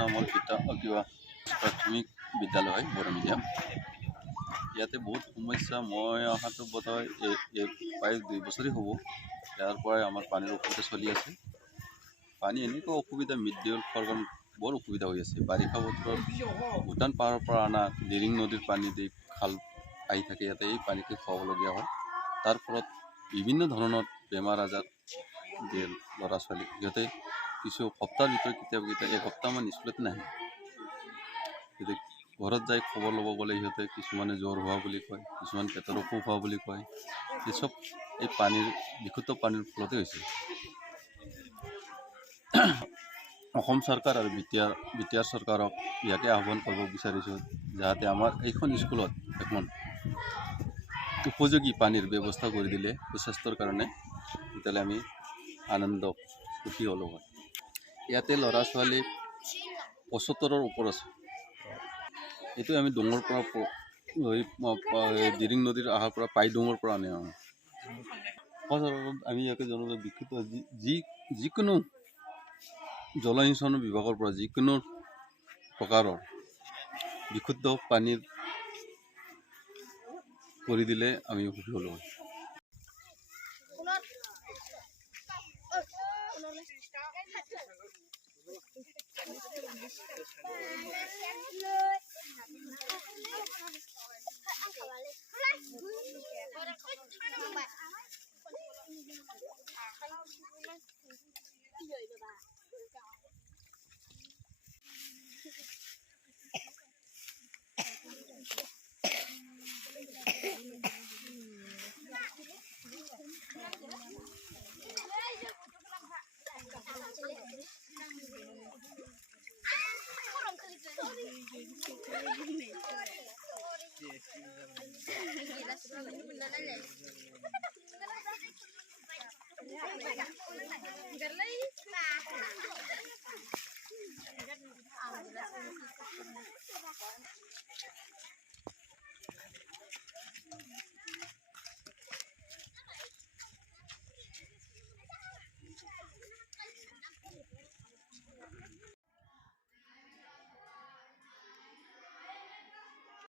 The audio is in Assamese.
নামৰ কিবা প্ৰাথমিক বিদ্যালয় হয় বড়ো মিডিয়াম। ইয়াতে বহুত সমস্যা। মই অহাটো বোধহয় প্ৰায় 2 বছৰেই হ'ব। ইয়াৰ পৰাই আমাৰ পানীৰ অসুবিধা চলি আছে। পানী এনেকুৱা অসুবিধা, মিড ডে মিল খোৱাৰ কাৰণে বৰ অসুবিধা হৈ আছে। বাৰিষা বতৰত ভূটান পাহাৰৰ পৰা অনা দিৰিং নদীৰ পানী দি খাল আহি থাকে, ইয়াতে এই পানীকে খুৱাবলগীয়া হয়। তাৰ ফলত বিভিন্ন ধৰণৰ বেমাৰ আজাৰ দিয়ে ল'ৰা ছোৱালী। সিহঁতে কিছু সপ্তাহৰ ভিতৰত কেতিয়াবা এসপ্তাহমান স্কুলতে নাহে। যদি ঘৰত যাই খবৰ ল'ব গ'লে সিহঁতে কিছুমানে জ্বৰ হোৱা বুলি কয়, কিছুমান পেটৰ অসুখ হোৱা বুলি কয়। এই চব এই পানীৰ বিশুদ্ধ পানীৰ ফলতে হৈছে। অসম চৰকাৰ আৰু বিটিআৰ চৰকাৰক ইয়াকে আহ্বান কৰিব বিচাৰিছোঁ, যাতে আমাৰ এইখন স্কুলত এখন উপযোগী পানীৰ ব্যৱস্থা কৰি দিলে সুস্বাস্থ্যৰ কাৰণে তেতিয়াহ'লে আমি আনন্দ সুখী হ'লোঁ হয়। ইয়াতে ল'ৰা ছোৱালী 75ৰ ওপৰত আছে। এইটো আমি ডোঙৰ পৰা দিৰিং নদীৰ অহাৰ পৰা পাইডোঙৰ পৰা আনে। আমি ইয়াকে জনাব বিশুদ্ধ যিকোনো জলসিঞ্চন বিভাগৰ পৰা যিকোনো প্ৰকাৰৰ বিশুদ্ধ পানীৰ কৰি দিলে আমি সুখী হ'লোঁ হয়।